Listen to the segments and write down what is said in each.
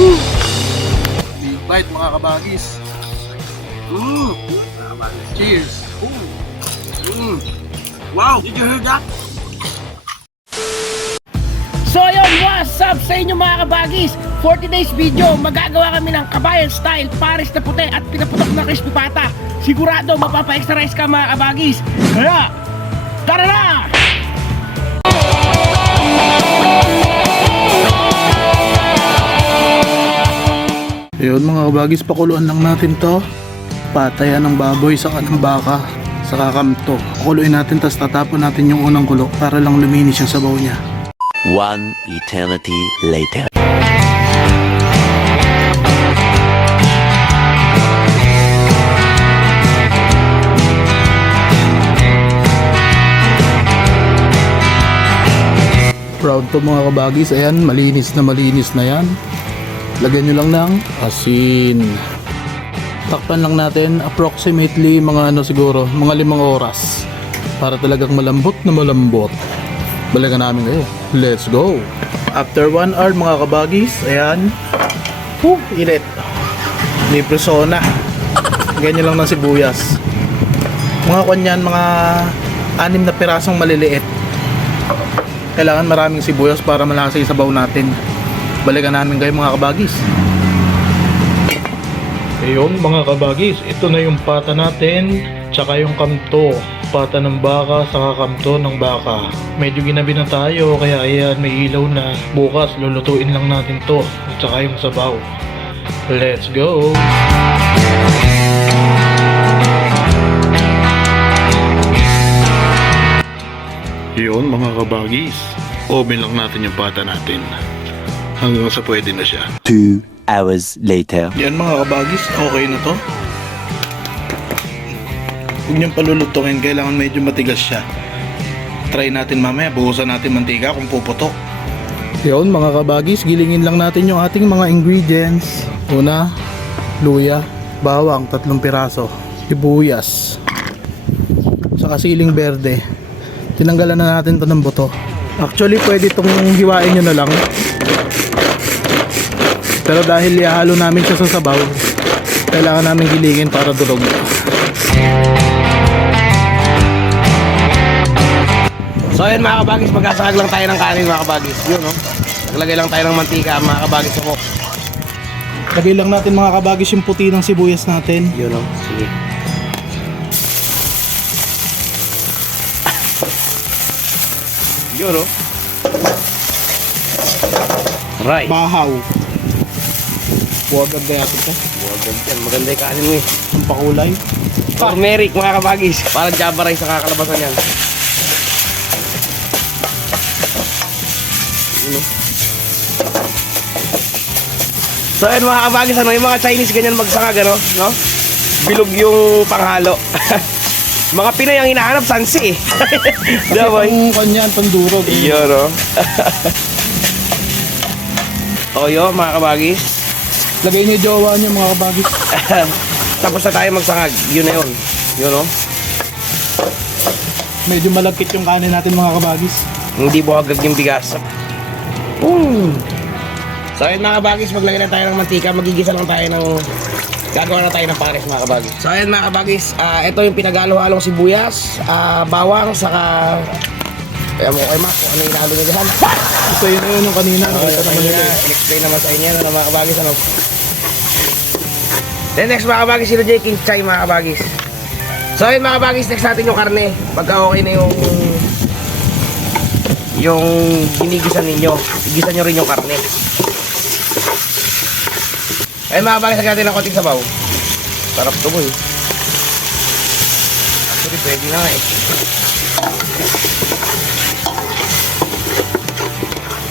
Big bite mga kabagis. Cheers. Wow, did you hear that? So yun, what's up sa inyo mga kabagis? For today's video, magagawa kami ng kabayan style pares na puti at pinaputok na crispy pata. Sigurado mapapa-extra rice ka mga kabagis. Kaya, tara na! Ayun mga kabagis, pakuluan lang natin to. Patayan ng baboy sa ng baka sa kakamto. Pakuluin natin, tapos tatapon natin yung unang kulo para lang luminis yung sabaw niya. One eternity later. Proud to mga kabagis. Ayan, malinis na yan. Lagyan nyo lang ng asin. Takpan lang natin approximately mga siguro mga 5 oras para talagang malambot na malambot. Balikan namin kayo. Let's go! After 1 hour mga kabagis, ayan. Init. May presona. Ganyan lang ng sibuyas. Mga kanyan, mga 6 na pirasong maliliit. Kailangan maraming sibuyas para malasa yung sabaw natin. Balikan namin kayo mga kabagis. Ayun mga kabagis, ito na yung pata natin, tsaka yung kamto, pata ng baka, saka kamto ng baka. Medyo ginabi na tayo, kaya ayan, may ilaw na. Bukas, lulutuin lang natin to, at tsaka yung sabaw. Let's go! Yun mga kabagis, oven lang natin yung pata natin hanggang sa pwede na siya. 2 hours later. Yan mga kabagis, okay na to. Huwag niyong palulutuin, kailangan medyo matigas siya. Try natin mamaya, buhusan natin mantika kung puputok. Yun mga kabagis, gilingin lang natin yung ating mga ingredients. Una, luya, bawang 3 piraso, sibuyas, saka siling berde. Tinanggalan na natin to ng buto. Actually pwede itong hiwain nyo na lang, pero dahil ihalo namin siya sa sabaw, kailangan namin gilingin para durog. So ayun mga kabagis, magkasakag lang tayo ng kanin mga kabagis. Yun no? Naglagay lang tayo ng mantika mga kabagis ako. Lagay lang natin mga kabagis yung puti ng sibuyas natin. Yun no? Sige. Yun no? Right. Bahaw. Huwag ang dayapin ka. Maganda yung kanin mo eh. Ang pakulay. Turmeric mga kabagis. Parang java rice sa kakalabasan yan. So ayun mga kabagis, ano, yung mga Chinese ganyan magsangag, ano, no? Bilog yung panghalo. Mga Pinoy ang hinahanap, sansi eh. Diba boy? Ang kanyan, pandurog. Iyo, no? O yun mga kabagis. Lagay niyo jowa niyo mga kabagis. Tapos na tayo magsangag. Yun na yun. Yun, no? Medyo malagkit yung kanin natin mga kabagis. Hindi buhagag yung bigas. So ayun mga kabagis, maglagay lang tayo ng mantika. Magigisa lang tayo ng... Gagawa na tayo ng pares mga kabagis. So ayun mga kabagis, ito yung pinagalo-halong sibuyas, bawang, saka... Kaya mo kay Mac, kung ano yung hinalo nyo dyan. Ito yun yung kanina. Nakita naman nila. In-explain naman sa inyo, ano mga kabagis, ano. Then next mga kabagis, sino dyan kinchay mga kabagis. So ayun mga kabagis, next natin yung karne. Pagka okay na yung ginigisan ninyo, igisan nyo rin yung karne. Ayun mga kabagis, lagyan natin ng konting sabaw. Sarap to boy. Actually pwede na eh.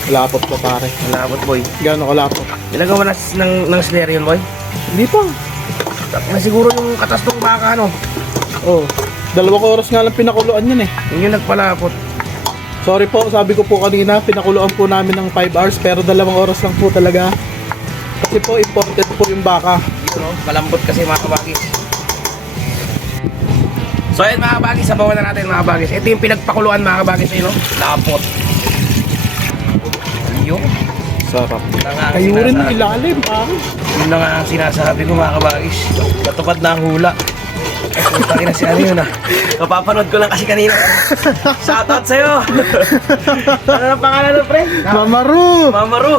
Kalapot pa pare. Malabot boy. Gano'n kalapot? Nilagaw mo na ng snare yun boy? Hindi pa. Na siguro yung katas ng baka ano. Oh, 2 oras nga lang pinakuluan yun eh. Yun yung nagpalapot. Sorry po, sabi ko po kanina, pinakuluan po namin ng 5 hours pero 2 oras lang po talaga. Kasi po, imported po yung baka. Yun no? Malambot kasi mga kabagis. So ayun mga kabagis, sabawan na natin mga kabagis. Ito yung pinagpakuluan mga kabagis, yun no? Lapot. Ayun. Sarap. Yun na nga ang Kayo rin ng sinasabi. ilalim, pare. Yun na nga ang sinasabi ko mga kabagis. Natupad na ang hula. Ay, puta na si ano yun ah. Mapapanood ko lang kasi kanina. Shoutout sa'yo. Ano ang pangalan ng pre? Mamaru! Mamaru.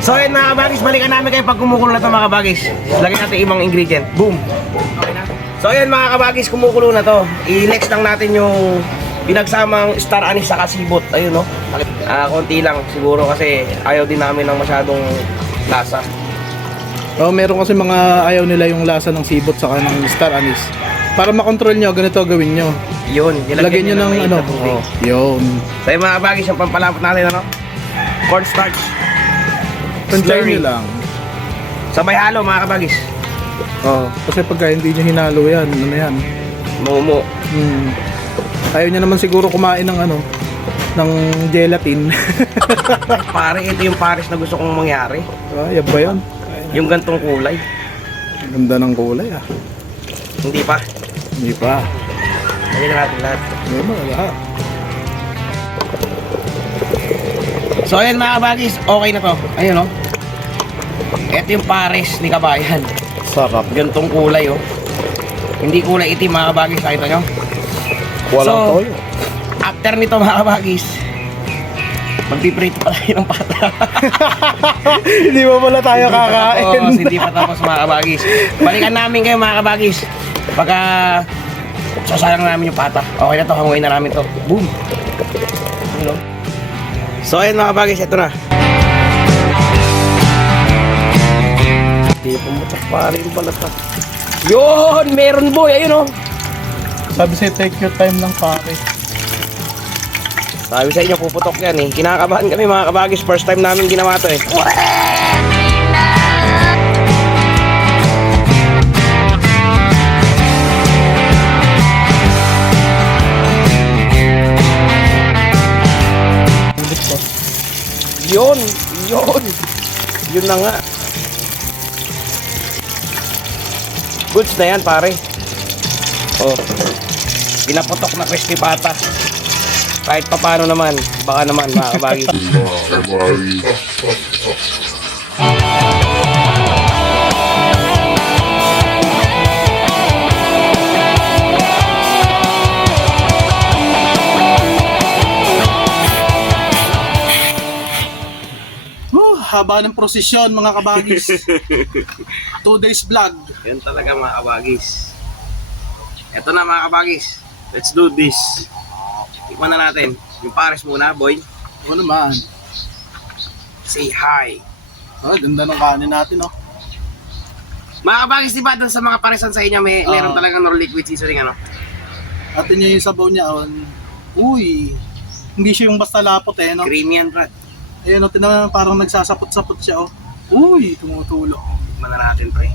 So yun mga kabagis, balikan namin kayo pag kumukulo na ito mga kabagis. Lagyan natin ibang ingredient. Boom. Okay na. So yun mga kabagis, kumukulo na to. I-next lang natin yung pinagsamang star anise sa kasibot. Ayun no. Konti lang siguro kasi ayaw din namin ng masyadong lasa. Oh, meron kasi mga ayaw nila yung lasa ng sibot saka ng star anise. Para makontrol nyo, ganito gawin nyo. Yun, Lagyan nyo ng mainit ano. na tubig. Oh, yun. So yung mga kabagis, yung pampalapot natin ano? Cornstarch. Try Slurry. nyo lang. Sabay halo mga kabagis. Oh, kasi pagka hindi nyo hinalo yan, ano yan. Momo. Ayaw nyo naman siguro kumain ng ano, ng gelatin. Pare, ito yung pares na gusto kong mangyari. Yan ba yan? Yung gantong kulay. Ganda ng kulay ah. Hindi pa. Hindi pa. Lagyan na natin lahat. Hindi ba lahat? So ayan mga kabagis, okay na to. Ayun o. Ito yung pares ni Kabayan. Sarap. Gantong kulay oh. Hindi kulay itim mga kabagis. Nakita nyo? Walang So, toyo. After nito mga kabagis, magpiprito pala tayo ng pata. Hindi ba pala tayo kakain? Tapos, hindi pa tapos mga kabagis. Balikan namin kayo mga kabagis. Pagka sasayang namin yung pata. Okay na to, hanguin na namin to. Boom! Ayun, oh. So ayun mga kabagis, ito na. Hindi pumutok pa rin pala ta. Yun! Meron boy! Ayun oh! Sabi sa'yo, take your time lang pare. Sabi sa inyo, puputok yan eh. Kinakabahan kami mga kabagis. First time namin ginawa to eh. Yun! Yun! Yun na nga. Goods na yan pare. Oh. Pinaputok na crispy pata. Kahit pa paano naman, baka naman mga kabagi. Haba ng prosesyon mga kabagis. 2 days vlog. Yan talaga mga kabagis. Eto na mga kabagis. Let's do this. Tikman na natin. Yung pares muna, boy. Oo naman. Say hi. Oh, ganda ng kanin natin oh. Mga kabagis, diba dun sa mga paresan sa inyo, meron talagang no liquid seasoning ano? At yun yung sabaw niya. Uy. Hindi siya yung basta lapot eh no. Creamy yan, Brad. Ayun oh, tinaman parang nagsasapot-sapot siya oh. Uy, tumutulo. Tikman na natin, pre.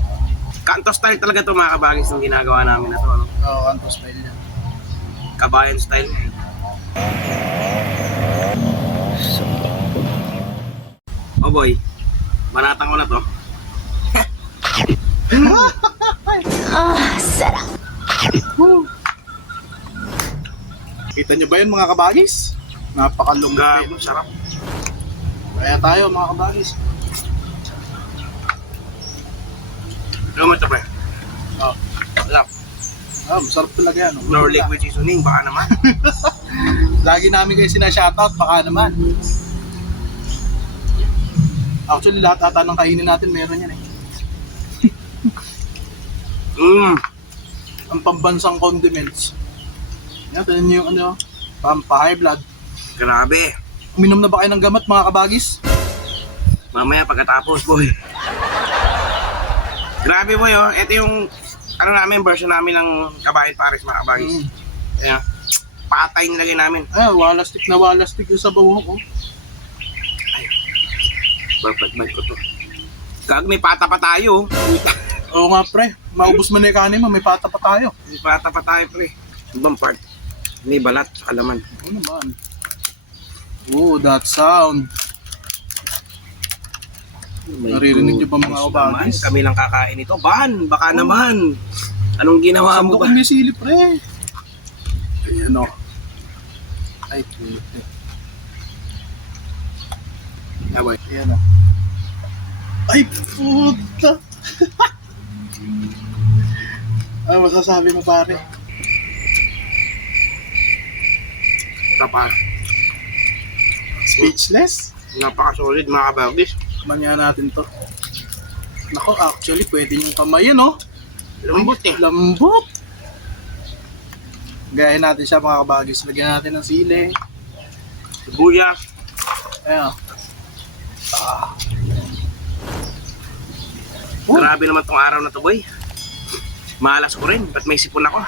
Kanto style talaga to mga kabagis ng ginagawa namin na to. Ano? Oo, kanto style niya. Kabayan style. Oh boy, banatan ko na to. Kita niyo ba yun mga kabagis? Napakalunggay. Gabo, sarap. Kaya tayo mga kabagis. Ano mo ito, pre? Oh. Sarap. Masarap talaga yan. No liquid seasoning, baka naman. Lagi namin kayo sinashoutout, baka naman. Actually, lahat ata ng kainin natin meron yan eh. Ang pambansang condiments. Yan, tinan nyo yung ano, pampa-high blood. Grabe. Uminom na ba kayo ng gamot mga kabagis? Mamaya pagkatapos, boy. Grabe, boy, oh. Ito yung, ano namin, version namin ng kabayan pares, mga kabagis. Ayan. Patay nilagay namin. Ay, walastik na walastik yung sabaw ko. Babad ko to. Kag may pata pa tayo. Oo nga pre, maubos mo na yung kanin mo, may pata pa tayo. May pata pa tayo, pre. Ibang part. May balat sa kalaman. Ano naman? Oh, that sound. Naririnig niyo ba mga kabagis? Kami lang kakain ito. Ban, baka naman. Anong ginawa Saan mo ko ba? may sili pre? Ayan o. Ay, tulog na. Aboy. Ayan o. Ay, puta! Ano masasabi mo pare? Kapal. Speechless? Napaka-solid mga kabagis. Manya natin to. Nako, actually, pwede yung kamay yun, no? Lambot eh. Lambot! Gayahin natin siya mga kabagis. Lagyan natin ng sili. Sibuyas. Ayan. Grabe naman tong araw na to, boy. Malas ko rin. Ba't may sipon ako?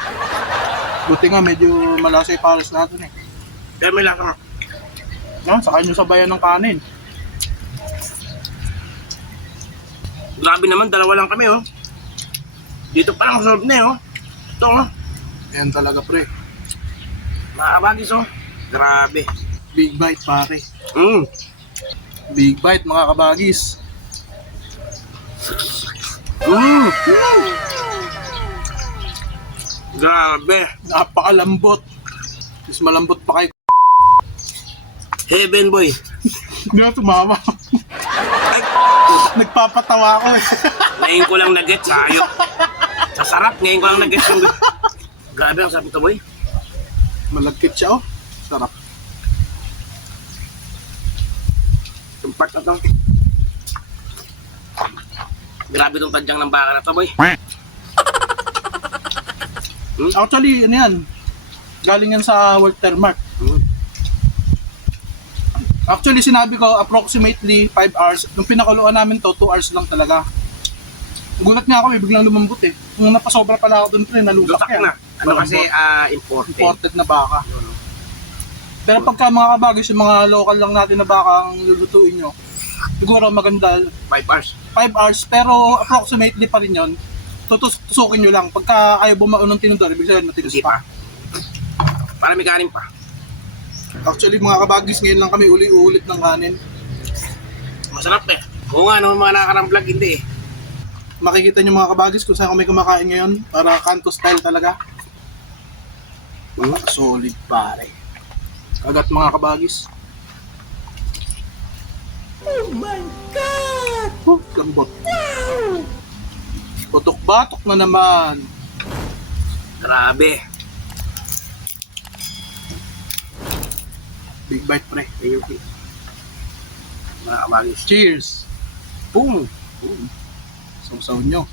Buti nga, medyo malasa yung pares natin eh. Kaya may lasa nga. Yan, saka nyo sabayan ng kanin. Grabe naman, dalawa lang kami, oh. Dito pa lang solve na, oh. Ito, oh. Ayan talaga, pre. Mga kabagis, oh. Grabe. Big bite, pare. Big bite, mga kabagis. Grabe. Napakalambot. Mas malambot pa kay Heaven, boy. Hindi na tumawa. Ay, Nagpapatawa ako eh. ngayon ko lang nag-get, sayok. Sa sarap, ngayon ko lang nag-get yung... Grabe, ang sabi to, boy. Malagkit siya, oh. Sarap. Yung part na to. Grabe tong tadyang ng baka na to, boy. Actually, ano yan? Galing yan sa Walter Mark. Actually, sinabi ko approximately 5 hours. Nung pinakuluan namin to, 2 hours lang talaga. Gulat nga ako, biglang lumambot eh. Kung napasobra pala ako dun, pre, nalutak Lutak yan. na. Ano Malambot. kasi, imported. Imported na baka. Pero pagka mga kabagis, yung mga local lang natin na baka ang lulutuin nyo, siguro maganda 5 hours. 5 hours, pero approximately pa rin yun. Tusukin nyo lang. Pagka ayaw bumao ng tinudor, ibig sabihin matigas Hindi pa. Para may kanin pa. Actually, mga kabagis, ngayon lang kami uli-ulit ng kanin. Masarap eh. Oo nga, no, mga nakakarang vlog, hindi eh. Makikita nyo mga kabagis kung saan kami kumakain ngayon. Para kanto style talaga. Solid pare. Kagat mga kabagis. Oh my God! Lambot. Putok-batok na naman. Grabe. Big bite pre. Ayun, mga kabagis. Cheers! Boom! Sausaw nyo.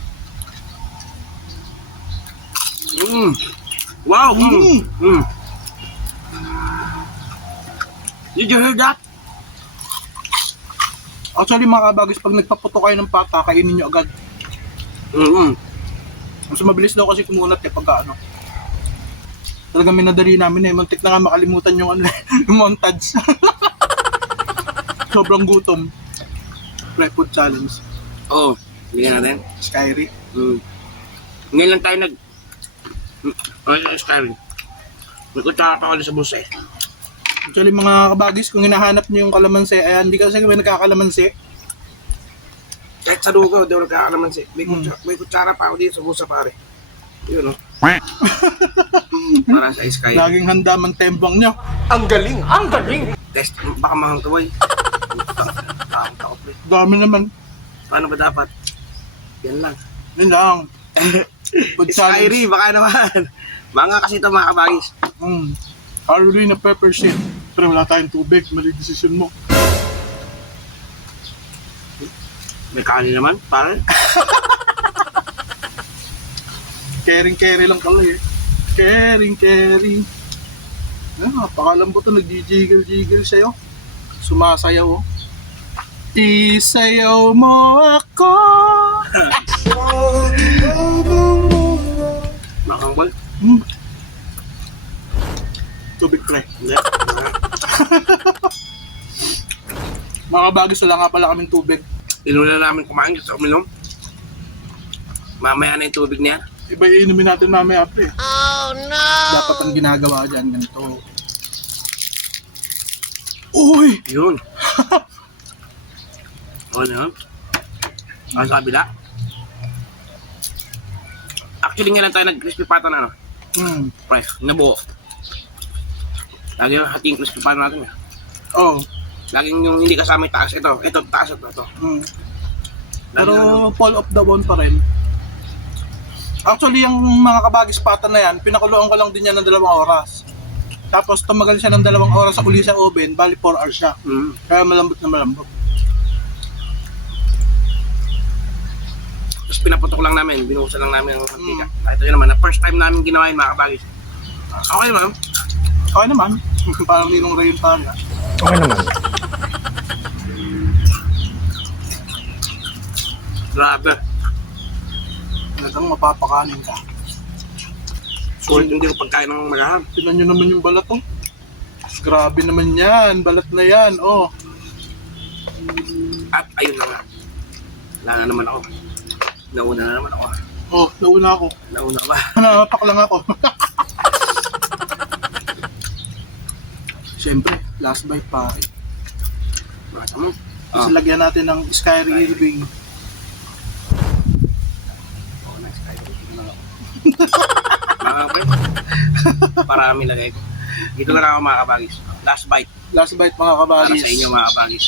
Wow! Did you hear that? Actually mga kabagis, pag nagpaputo kayo ng pata, kainin nyo agad. Mas mabilis daw kasi kumunat eh pagka ano. Talagang minadali namin eh. Muntik na nga makalimutan yung ano, yung montage. Sobrang gutom. Pre-food challenge. Oo. Bigyan natin. Skyri. Ngayon lang tayo Skyrim. Nagkutsara pa ako sa bulsa eh. Actually mga kabagis, kung hinahanap nyo yung kalamansi, ayan, hindi kasi kami nagkakalamansi. Kahit sa lugaw, di ako nagkakalamansi. May kutsara pa ako dito sa bulsa pare. Yun o. Para sa Skyrim. Laging handa man tembang nyo. Test, baka mahang to boy. Takot ako pre. Dami naman. Paano ba dapat? Yan lang. Yun lang. Food challenge. Skyrim, baka naman. Mga kasi ito mga kabagis. Halloween na pepper shit. Pero wala tayong tubig. Mali decision mo. May kanin naman, pare. Caring lang pala eh. Caring. Napakalambot to. Nag-jiggle sa'yo. Sumasayaw oh. Isayaw mo ako. Makang boy. Tubig pre. Hindi. Mga kabagis, wala nga pala kaming tubig. Inuna namin kumain sa uminom. Mamaya na yung tubig niya. Iba iinumin natin mamaya pre. Oh no! Dapat ang ginagawa dyan ganito. Uy! Yun. Ano yun? Ang sa kabila. Actually nga lang tayo nag-crispy pata na ano. Pre, nabuo. Lagi yung hating crispy pan natin. Oh. Laging yung hindi kasama yung taas. Ito, taas ito. Mm. Lagi Pero na- fall off the bone pa rin. Actually, yung mga kabagis pata na yan, pinakuluan ko lang din yan ng 2 oras. Tapos tumagal siya ng 2 oras sa uli sa oven, bali 4 hours siya. Kaya malambot na malambot. Tapos pinaputok lang namin, binuhusan lang namin ang mantika. Ito yun naman, na first time namin ginawa yun mga kabagis. Okay naman. Okay naman. Parang Ninong Rayon pa rin. Okay naman. Grabe. Talagang mapapakanin ka. Sulit hindi ko pagkain ng magahan. Tignan nyo naman yung balat oh. Grabe naman yan. Balat na yan. Oh. At ayun na nga. Wala na naman ako. Nauna na naman ako. Oh, nauna ako. Nauna ba? Nanapak lang ako. Siyempre, last bite pa. Mata mo. Tapos lagyan natin ng Sky Irving. Oh, nice. Mga kapit. Parami lagay ko. Dito na lang ako mga kabagis. Last bite. Last bite mga Para kabagis. sa inyo mga kabagis.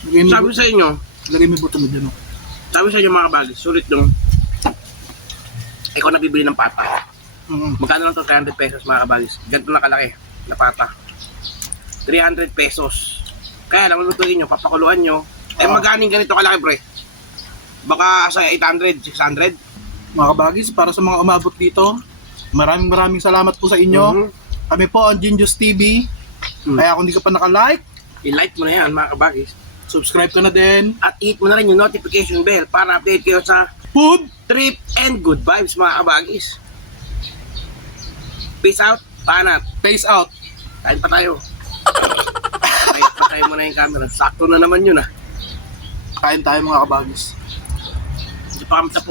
Lagay mo, Sabi sa inyo, lagay mo yung buto mo dyan oh. sabi sa inyo mga kabagis, sulit nung ikaw nabibili ng pata. Magkano lang to? 300 pesos mga kabagis. Ganito na kalaki na pata. 300 pesos. Kaya lang lutuin nyo, papakuluan nyo. Eh maganing ganito kalaki pre. Baka sa 800, 600. Mga kabagis, para sa mga umabot dito, maraming salamat po sa inyo. Kami po ang Ginjus TV. Kaya kung di ka pa naka-like, I-like mo na yan mga kabagis. subscribe ka na din. At hit mo na rin yung notification bell para update kayo sa Food! trip and good vibes mga kabagis. Peace out, panat. Peace out! Kain pa tayo. Kain pa tayo muna yung camera. Sakto na naman yun ah. Kain tayo mga kabagis. Hindi pa kami tapos.